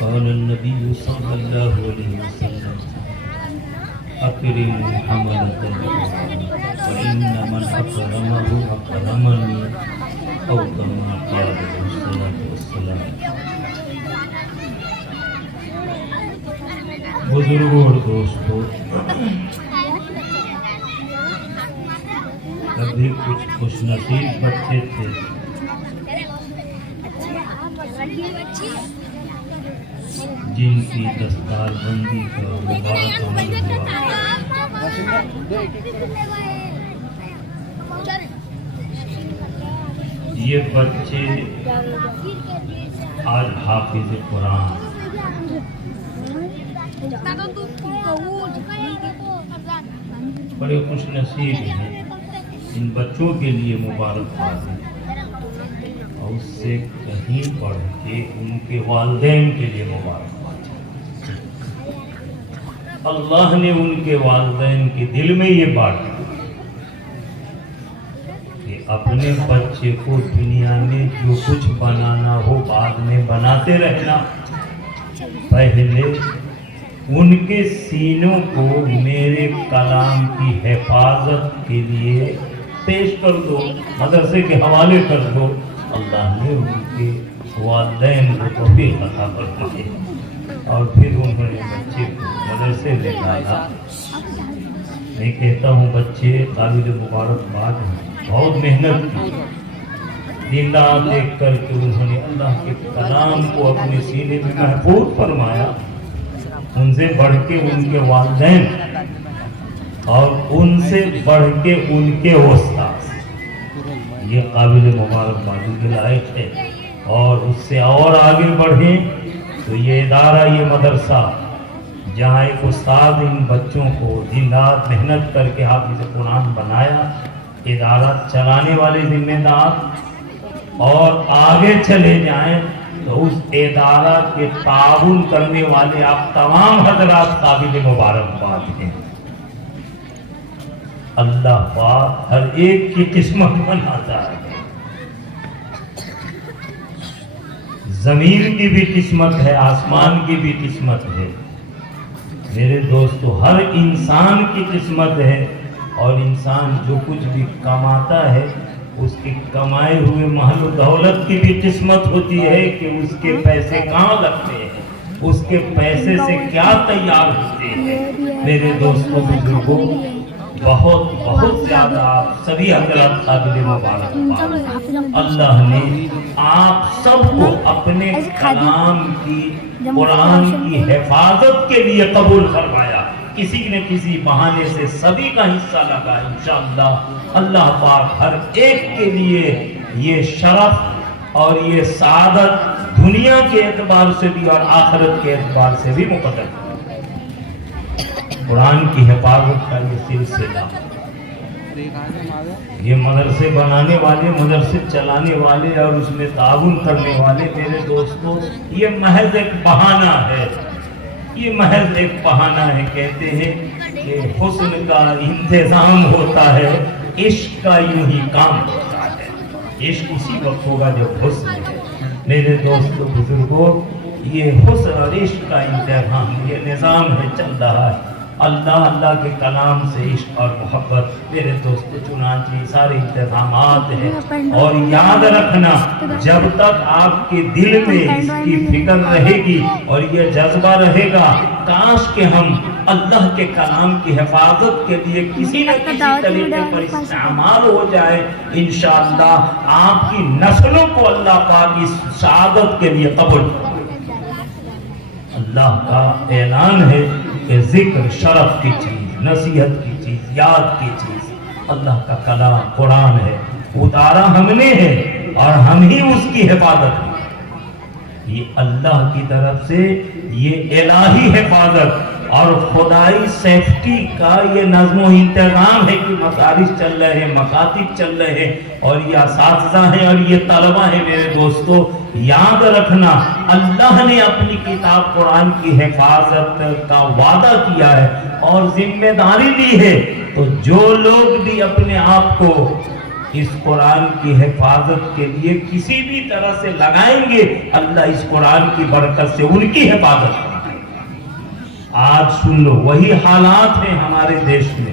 قال النبي صلى الله عليه وسلم أكرم حملة القرآن فإن من أكرمه أكرمني أو كما قال عليه الصلاة والسلام. بزرگوں اور دوستوں، کبھی کچھ خوش نصیب بچے تھے جن کی دستار بندی کا مبارک عمل ہوا. یہ بچے آج حافظ قرآن، بڑے خوش نصیب ہیں. ان بچوں کے لیے مبارکباد ہے، اور اس سے کہیں پڑھ کے ان کے والدین کے لیے مبارکباد ہے. اللہ نے ان کے والدین کے دل میں یہ بات کہ اپنے بچے کو دنیا میں جو کچھ بنانا ہو بعد میں بناتے رہنا، پہلے ان کے سینوں کو میرے کلام کی حفاظت کے لیے پیش کر دو، مدرسے کے حوالے کر دو. اللہ نے ان کے والدین کو توفیق عطا فرمائی اور پھر انہوں نے بچے کو مدرسے لے ڈالا. میں کہتا ہوں بچے قابل مبارکباد ہیں، بہت محنت کی، دن رات دیکھ کر کے انہوں نے اللہ کے کلام کو اپنے سینے میں محفوظ فرمایا. ان سے بڑھ کے ان کے والدین اور ان سے بڑھ کے ان کے استاد، یہ قابل مبارکبادی کے لائق ہے. اور اس سے اور آگے بڑھیں تو یہ ادارہ، یہ مدرسہ جہاں ایک استاد ان بچوں کو دن رات محنت کر کے حافظ قرآن بنایا، ادارہ چلانے والے ذمہ دار اور آگے چلے جائیں تو اس ادارہ کے تعاون کرنے والے آپ تمام حضرات قابل مبارکباد ہیں. اللہ پاک ہر ایک کی قسمت بناتا ہے. زمین کی بھی قسمت ہے، آسمان کی بھی قسمت ہے. میرے دوستو، ہر انسان کی قسمت ہے، اور انسان جو کچھ بھی کماتا ہے اس کی کمائے ہوئے مال و دولت کی بھی قسمت ہوتی ہے کہ اس کے پیسے کہاں لگتے ہیں، اس کے پیسے سے کیا تیار ہوتے ہیں. میرے دوستوں بزرگوں، بہت بہت زیادہ آپ سبھی حضرات قابل مبارکباد. اللہ نے آپ سب کو اپنے کلام کی، قرآن کی حفاظت کے لیے قبول فرمایا. کسی نہ کسی بہانے سے سبھی کا حصہ لگا. انشاءاللہ اللہ پاک ہر ایک کے لیے یہ شرف اور یہ سعادت دنیا کے اعتبار سے بھی اور آخرت کے اعتبار سے بھی مقدر. قرآن کی حفاظت کا یہ سلسلہ، یہ مدرسے بنانے والے، مدرسے چلانے والے اور اس میں تعاون کرنے والے، میرے دوستوں، یہ محض ایک بہانہ ہے. یہ محض ایک بہانہ ہے. کہتے ہیں کہ حسن کا انتظام ہوتا ہے، عشق کا یوں ہی کام ہوتا ہے. عشق اسی وقت ہوگا جب حسن ہے. میرے دوستوں بزرگوں، یہ حسن اور عشق کا انتظام، یہ نظام ہے، چل رہا ہے. اللہ کے کلام سے عشق اور محبت. میرے دوستو، چنانچہ سارے انتظامات ہیں. اور یاد رکھنا، جب تک آپ کے دل میں اس کی فکر رہے گی اور یہ جذبہ رہے گا کاش کہ ہم اللہ کے کلام کی حفاظت کے لیے کسی نہ کسی طریقے پر استعمال ہو جائے، انشاءاللہ آپ کی نسلوں کو اللہ پاک اس سعادت کے لیے قبول. اللہ کا اعلان ہے کہ ذکر شرف کی چیز، نصیحت کی چیز، یاد کی چیز اللہ کا کلام قرآن ہے. اتارا ہم نے ہے اور ہم ہی اس کی حفاظت کریں. یہ اللہ کی طرف سے یہ الہی حفاظت اور خدائی سیفٹی کا یہ نظم و انتظام ہے کہ مدارس چل رہے ہیں، مکاتب چل رہے ہیں، اور یہ اساتذہ ہیں اور یہ طلبہ ہیں. میرے دوستو یاد رکھنا، اللہ نے اپنی کتاب قرآن کی حفاظت کا وعدہ کیا ہے اور ذمہ داری لی ہے. تو جو لوگ بھی اپنے آپ کو اس قرآن کی حفاظت کے لیے کسی بھی طرح سے لگائیں گے، اللہ اس قرآن کی برکت سے ان کی حفاظت کرے. آج سن لو، وہی حالات ہیں ہمارے دیش میں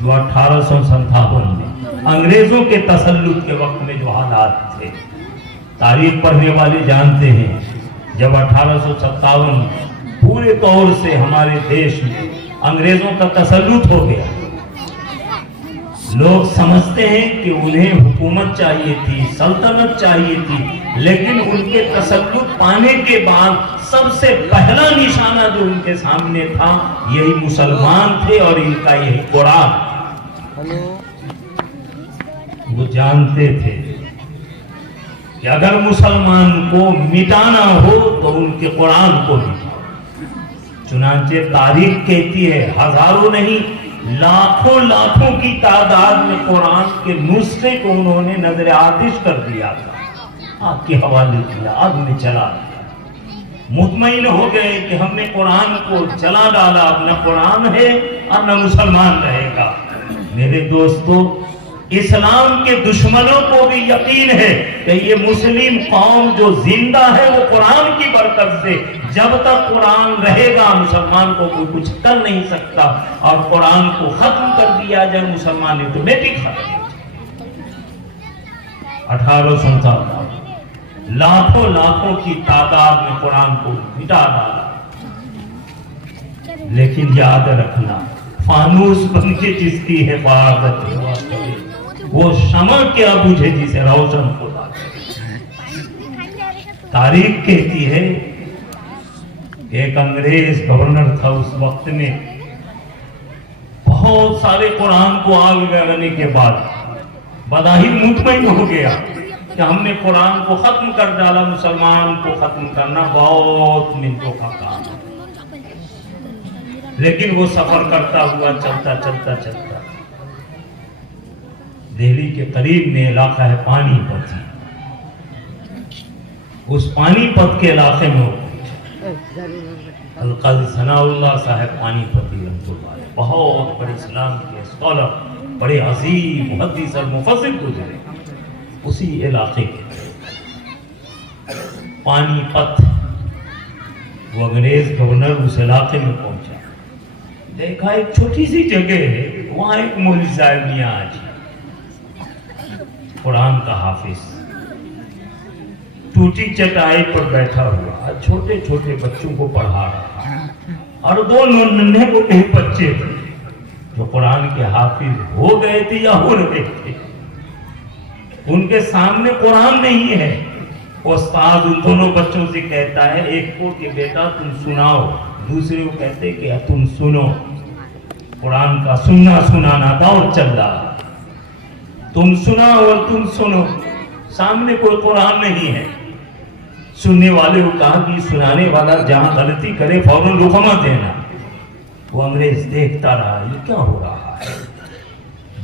جو 1857 میں انگریزوں کے تسلط کے وقت میں جو حالات تھے. تاریخ پڑھنے والے جانتے ہیں جب 1857 پورے طور سے ہمارے دیش میں انگریزوں کا تسلط ہو گیا، لوگ سمجھتے ہیں کہ انہیں حکومت چاہیے تھی، سلطنت چاہیے تھی، لیکن ان کے تسلط پانے کے بعد سب سے پہلا نشانہ جو ان کے سامنے تھا یہی مسلمان تھے اور ان کا یہی قرآن. وہ جانتے تھے کہ اگر مسلمان کو مٹانا ہو تو ان کے قرآن کو مٹاؤ. چنانچہ تاریخ کہتی ہے ہزاروں نہیں لاکھوں کی تعداد میں قرآن کے نسخے کو انہوں نے نظر آتش کر دیا تھا، آگ کے حوالے کیا، آگ میں جلا دیا. مطمئن ہو گئے کہ ہم نے قرآن کو جلا ڈالا، اب نہ قرآن ہے اور نہ مسلمان رہے گا. میرے دوستو اسلام کے دشمنوں کو بھی یقین ہے کہ یہ مسلم قوم جو زندہ ہے وہ قرآن کی برکت سے، جب تک قرآن رہے گا مسلمان کو کوئی کچھ کر نہیں سکتا، اور قرآن کو ختم کر دیا جائے مسلمان آٹومیٹک ختم. 1857 لاکھوں کی تعداد میں قرآن کو مٹا ڈالا. لیکن یاد رکھنا، فانوس بن کے جس کی حفاظت ہوا کرے وہ شمع کیا بجھے جسے روشن خدا. تاریخ کہتی ہے ایک انگریز گورنر تھا اس وقت میں، بہت سارے قرآن کو آگ لگانے کے بعد بظاہر مطمئن ہو گیا کہ ہم نے قرآن کو ختم کر ڈالا، مسلمان کو ختم کرنا بہت منٹوں کا کام. لیکن وہ سفر کرتا ہوا چلتا دہلی کے قریب میں علاقہ ہے پانی پت. اس پانی پت کے علاقے میں القاضی ثناء اللہ صاحب پانی پتی رحمۃ اللہ علیہ، بہت بڑے اسلام کے اسکالر، بڑے عظیم محدث اور مفسر گزرے. اسی علاقے کے پانی پت وہ انگریز گورنر اس علاقے میں پہنچا، دیکھا ایک چھوٹی سی جگہ ہے، وہاں ایک مولوی صاحب میاں آج قرآن کا حافظ ٹوٹی چٹائی پر بیٹھا ہوا چھوٹے چھوٹے بچوں کو پڑھا رہا، اور دو ننھے موٹے بچے تھے جو قرآن کے حافظ ہو گئے تھے یا ہو رہے تھے. ان کے سامنے قرآن نہیں ہے. استاد ان دونوں بچوں سے کہتا ہے، ایک کو کہ بیٹا تم سناؤ، دوسرے کو کہتے کہ تم سنو. قرآن کا سننا سنانا دور چل رہا، تم سناؤ اور تم سنو. سامنے کوئی قرآن نہیں ہے. سننے والے کو کہا کہ سنانے والا جہاں غلطی کرے فوراً رکما دینا. وہ انگریز دیکھتا رہا یہ کیا ہو رہا ہے.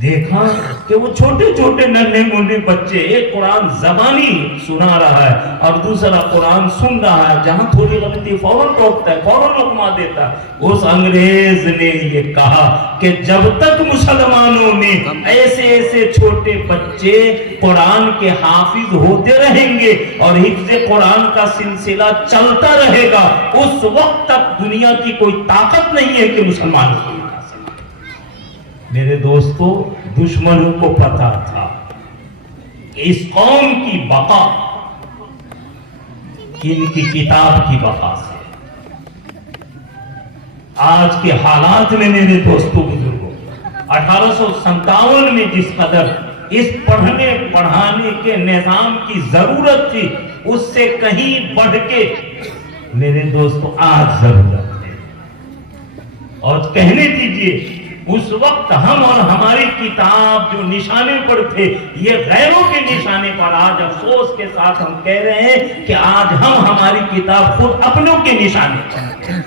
دیکھا کہ وہ چھوٹے چھوٹے ننھے منھے بچے ایک قرآن زبانی سنا رہا ہے اور دوسرا قرآن سن رہا ہے، جہاں تھوڑی غلطی فوراً روکتا ہے، فوراً رکما دیتا ہے. اس انگریز نے یہ کہا کہ جب تک مسلمانوں میں ایسے چھوٹے بچے قرآن کے حافظ ہوتے رہیں گے اور حفظ قرآن کا سلسلہ چلتا رہے گا، اس وقت تک دنیا کی کوئی طاقت نہیں ہے کہ مسلمانوں کو. میرے دوستو دشمنوں کو پتا تھا کہ اس قوم کی بقا ان کی کتاب کی بقا سے. آج کے حالات میں میرے دوستو بزرگوں 1857 میں جس قدر اس پڑھنے پڑھانے کے نظام کی ضرورت تھی اس سے کہیں بڑھ کے میرے دوستو آج ضرورت ہے. اور کہنے دیجئے اس وقت ہم اور ہماری کتاب جو نشانے پر تھے یہ غیروں کے نشانے پر آج افسوس کے ساتھ ہم کہہ رہے ہیں کہ آج ہم ہماری کتاب خود اپنوں کے نشانے پر ہیں۔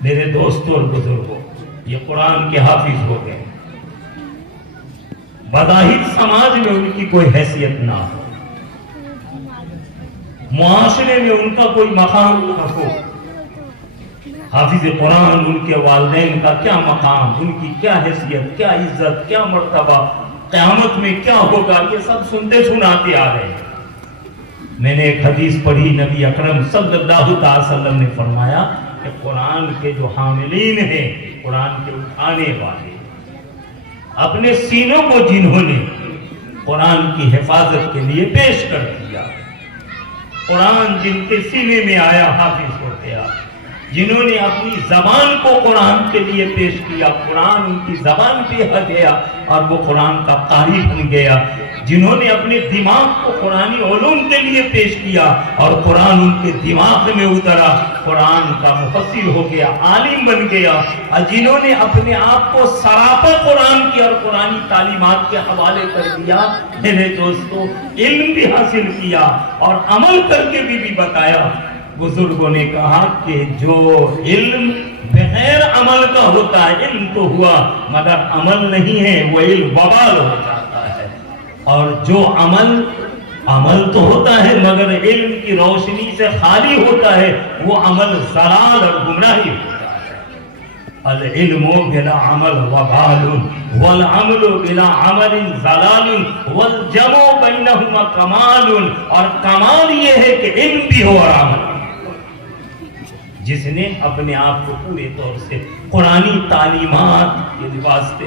میرے دوستوں اور بزرگوں، یہ قرآن کے حافظ ہو گئے، بظاہر سماج میں ان کی کوئی حیثیت نہ ہو، معاشرے میں ان کا کوئی مقام نہ ہو، حافظ قرآن ان کے والدین کا کیا مقام، ان کی کیا حیثیت، کیا عزت، کیا مرتبہ، قیامت میں کیا ہوگا، یہ سب سنتے سناتے آ رہے ہیں۔ میں نے ایک حدیث پڑھی، نبی اکرم صلی اللہ علیہ وسلم نے فرمایا کہ قرآن کے جو حاملین ہیں، قرآن کے اٹھانے والے، اپنے سینوں کو جنہوں نے قرآن کی حفاظت کے لیے پیش کر دیا، قرآن جن کے سینے میں آیا حافظ ہو گیا، جنہوں نے اپنی زبان کو قرآن کے لیے پیش کیا، قرآن ان کی زبان پہ آ گیا اور وہ قرآن کا قاری بن گیا، جنہوں نے اپنے دماغ کو قرآنی علوم کے لیے پیش کیا اور قرآن ان کے دماغ میں اترا، قرآن کا مفسر ہو گیا، عالم بن گیا، اور جنہوں نے اپنے آپ کو سراپا قرآن کی اور قرآنی تعلیمات کے حوالے کر دیا، میرے دوستو علم بھی حاصل کیا اور عمل کر کے بھی بتایا۔ بزرگوں نے کہا کہ جو علم بغیر عمل کا ہوتا ہے، علم تو ہوا مگر عمل نہیں ہے، وہ علم وبال ہو جاتا ہے، اور جو عمل تو ہوتا ہے مگر علم کی روشنی سے خالی ہوتا ہے، وہ عمل ضلال اور گمراہی ہوتا ہے۔ العلم بلا عمل وبال والعمل بلا عمل ضلال والجمع بینہما کمال، اور کمال یہ ہے کہ علم بھی ہو اور عمل۔ جس نے اپنے آپ کو پورے طور سے قرآنی تعلیمات کے واسطے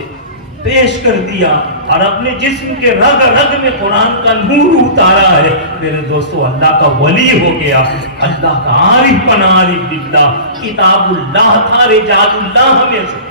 پیش کر دیا اور اپنے جسم کے رگ رگ میں قرآن کا نور اتارا ہے، میرے دوستو اللہ کا ولی ہو گیا، اللہ کا عارف بن عارف باللہ۔ کتاب اللہ تھا، رجال اللہ میں سے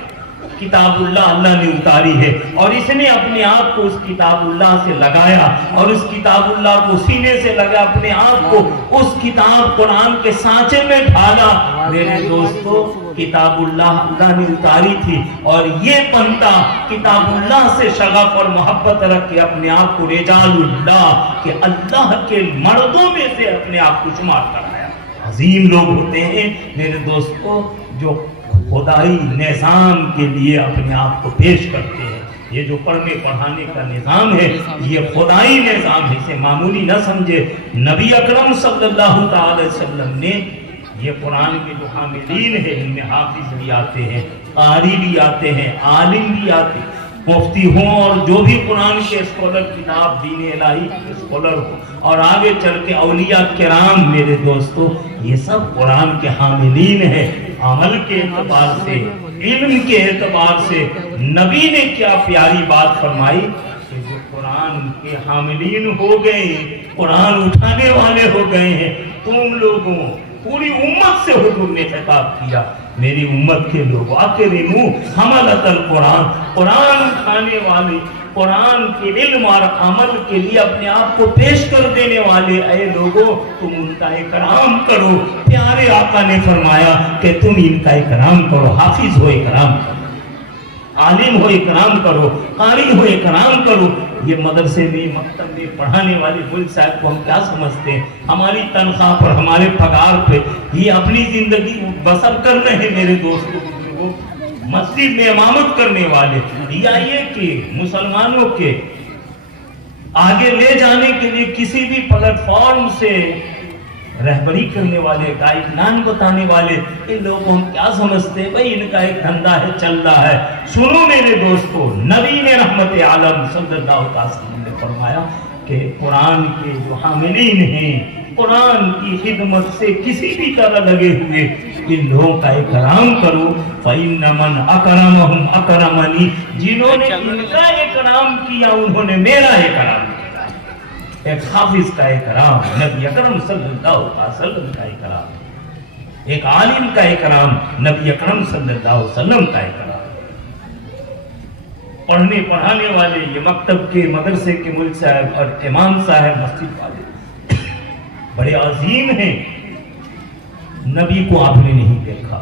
کتاب اللہ اللہ نے اتاری ہے، اور اس نے اپنے آپ کو اس کتاب اللہ سے لگایا اور اس کتاب اللہ کو سینے سے لگا، اپنے آپ کو اس کتاب قرآن کے سانچے میں ڈھالا۔ میرے دوستو کتاب اللہ اللہ نے اتاری تھی، اور یہ بنتا کتاب اللہ سے شغف اور محبت رکھ کے اپنے آپ کو رجال اللہ کہ اللہ کے مردوں میں سے اپنے آپ کو شمار کرایا۔ عظیم لوگ ہوتے ہیں میرے دوستو جو خدائی نظام کے لیے اپنے آپ کو پیش کرتے ہیں۔ یہ جو پڑھنے پڑھانے کا نظام ہے یہ خدائی نظام ہے، اسے معمولی نہ سمجھے۔ نبی اکرم صلی اللہ علیہ وسلم نے یہ قرآن کے جو حاملین ہیں ان میں حافظ بھی آتے ہیں، قاری بھی آتے ہیں، عالم بھی آتے ہیں، مفتی ہوں اور جو بھی قرآن کے اسکالر، کتاب دین الہی کے اسکالر ہوں، اور آگے چل کے اولیاء کرام، میرے دوستو یہ سب قرآن کے حاملین ہیں۔ عمل کے اعتبار سے، علم کے اعتبار سے نبی نے کیا پیاری بات فرمائی کہ جو قرآن کے حاملین ہو گئے، قرآن اٹھانے والے ہو گئے ہیں، تم لوگوں پوری امت سے حضور نے خطاب کیا، میری امت کے لوگ اکرموا حملۃ القرآن، قرآن اٹھانے والے، قرآن کے علم اور عمل کے لیے اپنے آپ کو پیش کر دینے والے، اے لوگوں تم ان کا اکرام کرو۔ پیارے آقا نے فرمایا کہ تم ان کا اکرام کرو، حافظ ہو اکرام کرو، عالم ہو اکرام کرو، قاری ہو اکرام کرو۔ یہ مدرسے میں مکتب میں پڑھانے والے ملک صاحب کو ہم کیا سمجھتے ہیں؟ ہماری تنخواہ پر، ہمارے پگار پہ یہ اپنی زندگی بسر کر رہے ہیں میرے دوستوں۔ مسجد میں امامت کرنے والے، یا یہ کہ مسلمانوں کے آگے لے جانے کے لیے کسی بھی پلیٹ فارم سے رہبری کرنے والے، گائیڈ لائن بتانے والے، ان لوگوں ہم کیا سمجھتے ہیں؟ بھئی ان کا ایک دھندا ہے، چل رہا ہے۔ سنو میرے دوستو، نبی نے رحمت عالم صلی اللہ علیہ وسلم نے فرمایا کہ قرآن کے جو حاملین ہیں، قرآن کی خدمت سے کسی بھی طرح لگے ہوئے ان لوگوں کا اکرام کرو۔ فَإِنَّ مَنْ أَكْرَمَهُمْ أَكْرَمَنِي، جنہوں نے ان کا اکرام کیا انہوں نے میرا اکرام کیا۔ ایک حافظ کا اکرام، نبی اکرم صلی اللہ علیہ وسلم کا اکرام، ایک عالم کا اکرام، نبی اکرم صلی اللہ علیہ وسلم کا اکرام۔ پڑھنے پڑھانے والے، یہ مکتب کے مدرسے کے ملک صاحب اور امام صاحب مسجد والے بڑے عظیم ہیں۔ نبی کو آپ نے نہیں دیکھا،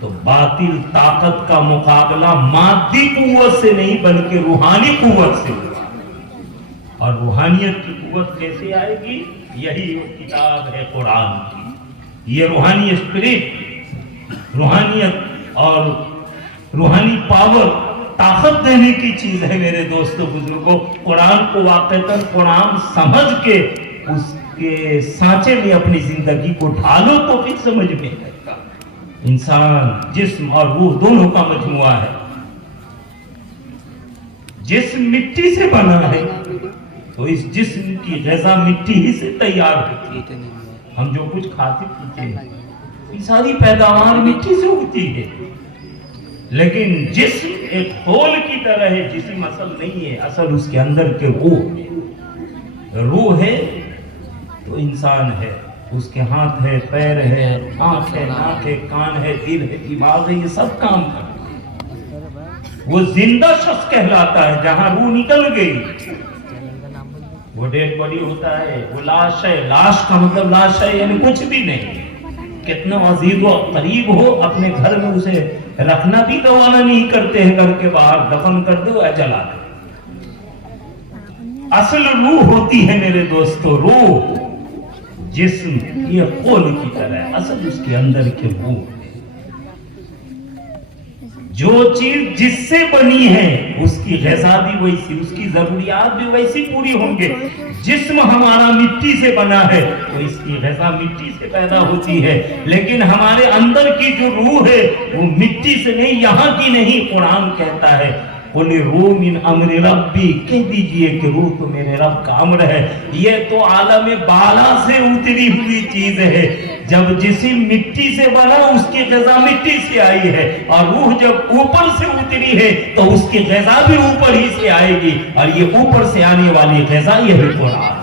تو باطل طاقت کا مقابلہ مادی قوت سے نہیں بلکہ روحانی قوت سے ہوا، اور روحانیت کی قوت کیسے آئے گی؟ یہی وہ کتاب ہے قرآن کی، یہ روحانی اسپرٹ، روحانیت اور روحانی پاور، طاقت دینے کی چیز ہے میرے دوستو بزرگوں۔ قرآن کو واقعتاً قرآن سمجھ کے اس کے سانچے میں اپنی زندگی کو ڈھالو تو پھر سمجھ میں آئے گا۔ انسان جسم اور روح دونوں کا مجموعہ ہے۔ جسم مٹی سے بنا ہے تو اس جسم کی غذا مٹی ہی سے تیار ہوتی ہے۔ ہم جو کچھ کھاتے پیتے ہیں یہ ساری پیداوار مٹی سے اگتی ہے، لیکن جسم ایک خول کی طرح ہے۔ جسم اصل نہیں ہے، اصل اس کے اندر کے روح ہے تو انسان ہے، اس کے ہاتھ ہے، پیر ہے، آنکھ ہے، ناک ہے، کان ہے، دل ہے، دماغ ہے، یہ سب کام کرتے ہیں۔ وہ زندہ شخص کہلاتا ہے جہاں روح نکل گئی، وہ ڈیڈ باڈی ہوتا ہے، وہ لاش ہے۔ لاش کا مطلب لاش ہے یعنی کچھ بھی نہیں۔ کتنا عزیز و قریب ہو، اپنے گھر میں اسے رکھنا بھی گوارا نہیں کرتے ہیں، گھر کے باہر دفن کر دو یا جلا دو۔ اصل روح ہوتی ہے میرے دوستو، روح جسم یہ خول کی طرح ہے، اصل اس کے اندر کے روح۔ جو چیز جس سے بنی ہے اس کی غذا بھی ویسی، اس کی ضروریات بھی ویسی پوری ہوں گے۔ جسم ہمارا مٹی سے بنا ہے تو اس کی غذا مٹی سے پیدا ہوتی ہے، لیکن ہمارے اندر کی جو روح ہے وہ مٹی سے نہیں، یہاں کی نہیں۔ قرآن کہتا ہے قُلِ الرُّوحُ مِنْ أَمْرِ رَبِّي، کہہ دیجئے کہ روح تو میرے رب کا امر ہے۔ یہ تو عالم بالا سے اتری ہوئی چیز ہے۔ جب جسم مٹی سے بنا اس کی غذا مٹی سے آئی ہے، اور روح جب اوپر سے اتری ہے تو اس کی غذا بھی اوپر ہی سے آئے گی، اور یہ اوپر سے آنے والی غذا یہ بھی قرآن ہے۔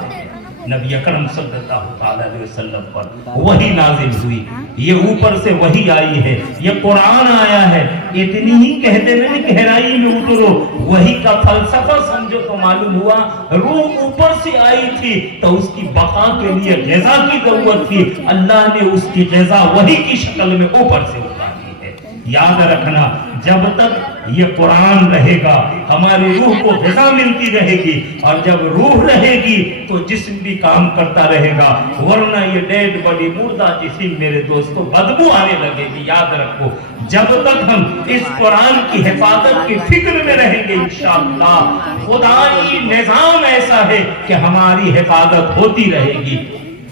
نبی اکرم صلی اللہ علیہ وسلم پر وحی نازل ہوئی، یہ اوپر سے وحی آئی ہے، یہ قرآن آیا ہے۔ اتنی ہی کہتے میں گہرائی میں اترو، وحی کا فلسفہ سمجھو تو معلوم ہوا روح اوپر سے آئی تھی تو اس کی بقا کے لیے غذا کی ضرورت تھی، اللہ نے اس کی غذا وحی کی شکل میں اوپر سے اتاری ہے۔ یاد رکھنا، جب تک یہ قرآن رہے گا ہماری روح کو غذا ملتی رہے گی، اور جب روح رہے گی تو جسم بھی کام کرتا رہے گا، ورنہ یہ ڈیڈ باڈی مردہ جسم میرے دوستو بدبو آنے لگے گی۔ یاد رکھو، جب تک ہم اس قرآن کی حفاظت کی فکر میں رہیں گے انشاءاللہ خدائی نظام ایسا ہے کہ ہماری حفاظت ہوتی رہے گی۔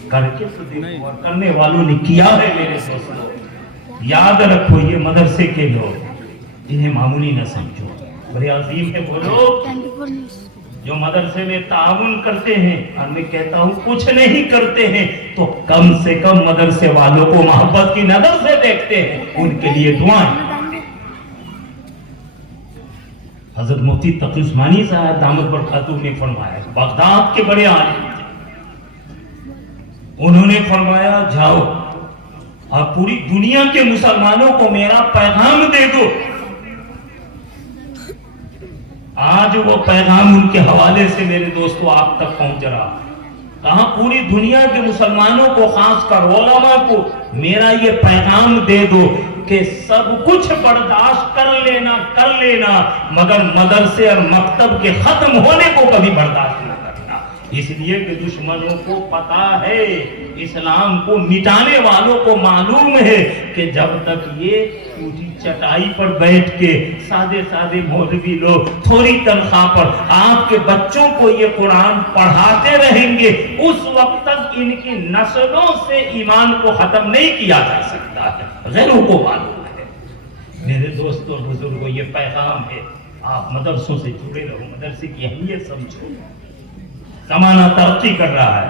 کر کے تو دیکھو، اور کرنے والوں نے کیا ہے میرے دوستو۔ یاد رکھو، یہ مدرسے کے لوگ انہیں معمولی نہ سمجھو، بڑے عظیم ہے وہ لوگ جو مدرسے میں تعاون کرتے ہیں، اور میں کہتا ہوں کچھ نہیں کرتے ہیں تو کم سے کم مدرسے والوں کو محبت کی نظر سے دیکھتے ہیں، ان کے لیے دعائیں۔ حضرت مفتی تقی عثمانی صاحب دامت برکاتہ نے فرمایا، بغداد کے بڑے عالم تھے، انہوں نے فرمایا جاؤ اور پوری دنیا کے مسلمانوں کو میرا پیغام دے دو۔ آج وہ پیغام ان کے حوالے سے میرے دوستو آپ تک پہنچ رہا۔ کہاں پوری دنیا کے مسلمانوں کو، خاص کر علماء کو میرا یہ پیغام دے دو کہ سب کچھ برداشت کر لینا مگر مدرسے اور مکتب کے ختم ہونے کو کبھی برداشت نہ کرنا، اس لیے کہ دشمنوں کو پتا ہے، اسلام کو مٹانے والوں کو معلوم ہے کہ جب تک یہ اونچی چٹائی پر بیٹھ کے سادے مولوی لوگ تھوڑی تنخواہ پر آپ کے بچوں کو یہ قرآن پڑھاتے رہیں گے، اس وقت تک ان کی نسلوں سے ایمان کو ختم نہیں کیا جا سکتا ہے، غیروں کو معلوم ہے۔ میرے دوستوں بزرگوں، یہ پیغام ہے، آپ مدرسوں سے جڑے رہو، مدرسے کی اہمیت سمجھو۔ زمانہ ترقی کر رہا ہے۔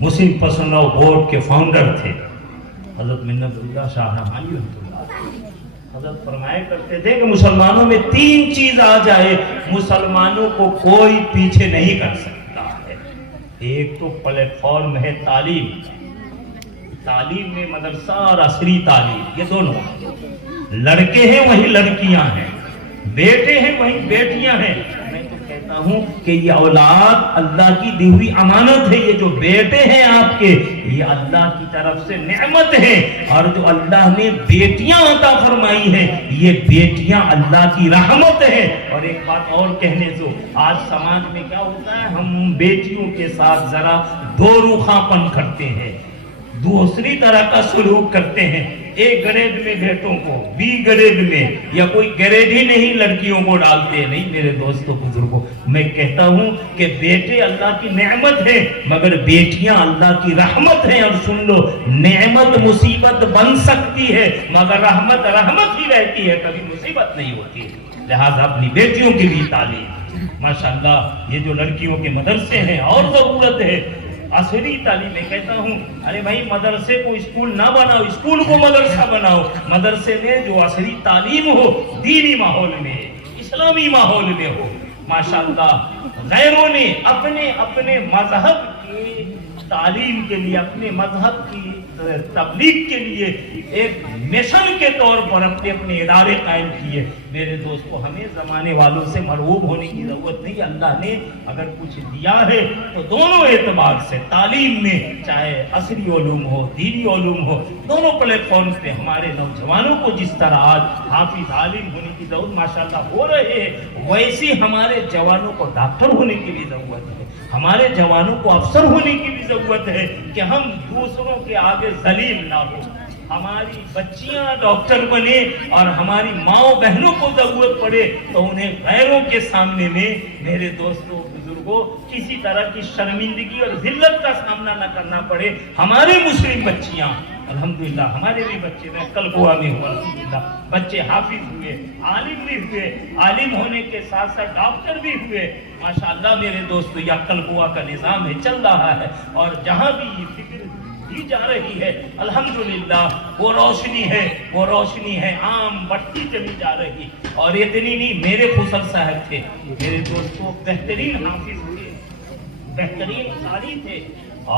مسلم پرسنل بورڈ کے فاؤنڈر تھے حضرت منت اللہ شاہ رحمانی رحمۃ اللہ۔ حضرت فرمایا کرتے تھے کہ مسلمانوں میں 3 چیز آ جائے مسلمانوں کو کوئی پیچھے نہیں کر سکتا ہے۔ ایک تو پلیٹ فارم ہے تعلیم میں مدرسہ اور عصری تعلیم، یہ دونوں، لڑکے ہیں وہی لڑکیاں ہیں، بیٹے ہیں وہی بیٹیاں ہیں۔ میں تو کہتا کہتا ہوں کہ یہ اولاد اللہ کی دی ہوئی امانت ہے. یہ جو بیٹے ہیں آپ کے, یہ اللہ کی طرف سے نعمت ہے. اور جو اللہ نے بیٹیاں عطا فرمائی ہیں, یہ بیٹیاں اللہ کی رحمت ہے. اور ایک بات اور کہنے دو, آج سماج میں کیا ہوتا ہے, ہم بیٹیوں کے ساتھ ذرا دو رخاں پن کرتے ہیں, دوسری طرح کا سلوک کرتے ہیں. ایک گریڈ میں بیٹوں کو, بی گریڈ میں, یا کوئی گریڈ ہی نہیں لڑکیوں کو ڈالتے. نہیں میرے دوستوں بزرگوں, میں کہتا ہوں کہ بیٹے اللہ کی نعمت ہے, مگر بیٹیاں اللہ کی رحمت ہیں. اور سن لو, نعمت مصیبت بن سکتی ہے, مگر رحمت رحمت ہی رہتی ہے, کبھی مصیبت نہیں ہوتی. لہذا اپنی بیٹیوں کی بھی تعلیم, ماشاءاللہ یہ جو لڑکیوں کے مدرسے ہیں اور ضرورت ہے عصری تعلیم. میں کہتا ہوں ارے بھائی مدرسے کو اسکول نہ بناؤ, اسکول کو مدرسہ بناؤ. مدرسے میں جو عصری تعلیم ہو, دینی ماحول میں, اسلامی ماحول میں ہو. ماشاءاللہ غیروں نے اپنے اپنے مذہب کی تعلیم کے لیے, اپنے مذہب کی تبلیغ کے لیے ایک مشن کے طور پر اپنے اپنے ادارے قائم کیے. میرے دوستو, ہمیں زمانے والوں سے مرعوب ہونے کی ضرورت نہیں. اللہ نے اگر کچھ دیا ہے تو دونوں اعتبار سے تعلیم میں, چاہے عصری علوم ہو, دینی علوم ہو, دونوں پلیٹ فارم پہ ہمارے نوجوانوں کو جس طرح آج حافظ عالم ہونے کی ضرورت ماشاءاللہ ہو رہے ہیں, ویسی ہمارے جوانوں کو ڈاکٹر ہونے کی بھی ضرورت ہے, ہمارے جوانوں کو افسر ہونے کی بھی ضرورت ہے کہ ہم دوسروں کے آگے ذلیل نہ ہو. ہماری بچیاں ڈاکٹر بنے اور ہماری ماں بہنوں کو ضرورت پڑے تو انہیں غیروں کے سامنے میں, میرے دوستوں بزرگوں, کسی طرح کی شرمندگی اور ذلت کا سامنا نہ کرنا پڑے. ہمارے مسلم بچیاں, الحمدللہ ہمارے بھی بچے, میں کل گوا میں ہوا, الحمدللہ بچے حافظ ہوئے, عالم بھی ہوئے, عالم ہونے کے ساتھ ساتھ ڈاکٹر بھی ہوئے. ماشاءاللہ میرے دوستو, یا کل گوا کا نظام ہے, چل رہا ہے, اور جہاں بھی یہ فکر دی جا رہی ہے الحمدللہ وہ روشنی ہے, وہ روشنی ہے عام بڑھتی چلی جا رہی. اور اتنی نہیں, میرے خسر صاحب تھے میرے دوستو, بہترین حافظ تھے, بہترین قاری تھے,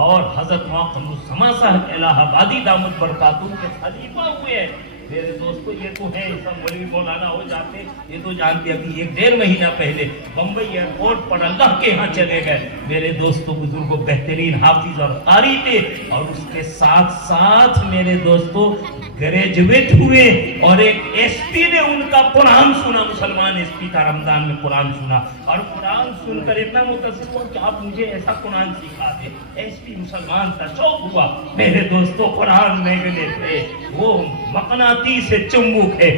اور حضرت موقع السما صاحب الہ آبادی دامت برکاتہ کے خلیفہ ہوئے. میرے دوستو, یہ تو ہے سب مولوی مولانا ہو جاتے, یہ تو جانتے. ابھی 1-1.5 مہینہ پہلے بمبئی ایئرپورٹ پر اللہ کے ہاں چلے گئے. میرے دوستو بزرگوں, بہترین حافظ اور قاری تھے, اور اس کے ساتھ ساتھ میرے دوستو گریجویٹ ہوئے, اور ایک ایس پی نے ان کا قرآن سنا, مسلمان ایس پی کا رمضان میں قرآن سنا, اور قرآن سن کر اتنا متاثر ہوا کہ آپ مجھے ایسا قرآن سکھا دیں. ایس پی مسلمان تھا, شوق ہوا. میرے دوستو قرآن میگنے تھے, وہ مقناطیس سے چمبک ہے.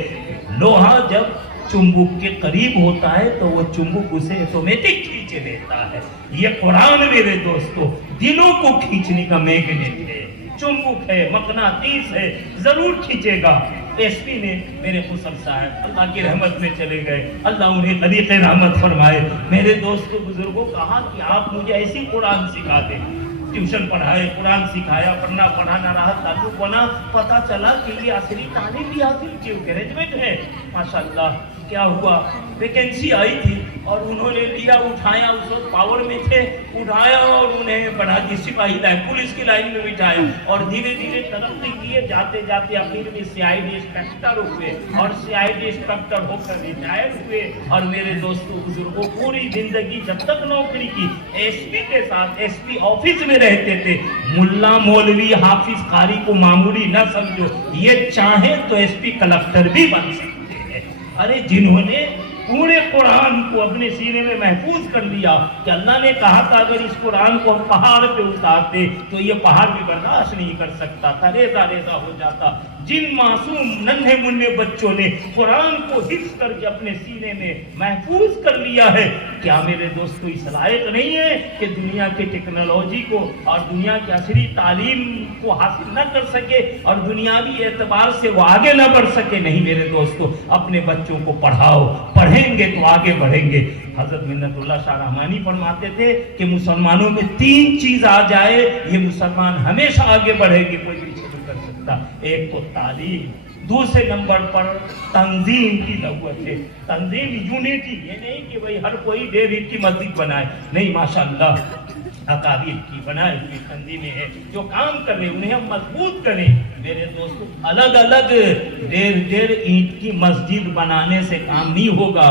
لوہا جب چمبک کے قریب ہوتا ہے تو وہ چمبک اسے آٹومیٹک کھینچ لیتا ہے. یہ قرآن میرے دوستو دلوں کو کھینچنے کا میگنیٹ ہے, چمبک ہے, مقناطیس ہے, ضرور کھینچے گا. ایس پی نے میرے خسر صاحب اللہ کی رحمت میں چلے گئے, اللہ انہیں طریق رحمت فرمائے. میرے دوستو بزرگوں, کہا کہ آپ مجھے ایسی قرآن سکھا دیں. ٹیوشن پڑھائے, قرآن سکھایا, پڑھنا پڑھانا رہا, تعلق بنا. پتا چلا کہ یہ عصری تعلیم بھی حاصل کی, گریجویٹ ہے. ماشاءاللہ کیا ہوا, ویکینسی آئی تھی اور انہوں نے لیا, اٹھایا, اس وقت پاور میں تھے, اٹھایا اور انہیں بنا دی سپاہی لائن, پولیس کی لائن میں بٹھایا, اور دھیرے دھیرے ترقی کیے. جاتے جاتے آخر میں CID انسپیکٹر ہوئے, اور CID انسپیکٹر ہو کر ریٹائر ہوئے. اور میرے دوستوں بزرگوں, پوری زندگی جب تک نوکری کی SP کے ساتھ, SP آفس میں رہتے تھے. ملا مولوی حافظ قاری کو معمولی نہ سمجھو, یہ چاہیں تو SP کلکٹر بھی بن سکتے ہیں. ارے جنہوں نے پورے قرآن کو اپنے سینے میں محفوظ کر لیا کہ اللہ نے کہا تھا اگر اس قرآن کو ہم پہاڑ پہ اتارتے تو یہ پہاڑ بھی برداشت نہیں کر سکتا تھا, ریزہ ریزہ ہو جاتا. جن معصوم ننھے منھے بچوں نے قرآن کو حفظ کر کے اپنے سینے میں محفوظ کر لیا ہے, کیا میرے دوستو اس لائق نہیں ہے کہ دنیا کے ٹیکنالوجی کو اور دنیا کی عصری تعلیم کو حاصل نہ کر سکے اور دنیاوی اعتبار سے وہ آگے نہ بڑھ سکے؟ نہیں میرے دوستو, اپنے بچوں کو پڑھاؤ, پڑھیں گے تو آگے بڑھیں گے. حضرت منت اللہ شاہ رحمانی فرماتے تھے کہ مسلمانوں میں 3 چیز آ جائے, یہ مسلمان ہمیشہ آگے بڑھے گے, کوئی پیچھے نہیں کر سکتا. ایک تو تعلیم, دوسرے نمبر پر تنظیم کی ضرورت ہے. تنظیم یونٹی, یہ نہیں کہ بھئی ہر کوئی 1.5 اینٹ کی مسجد بنائے, نہیں, ماشاءاللہ اکابر کی بنائے ہوئی تنظیمیں ہیں جو کام کر رہے, انہیں ہم مضبوط کریں. میرے دوستو, الگ الگ 1.5 اینٹ کی مسجد بنانے سے کام نہیں ہوگا.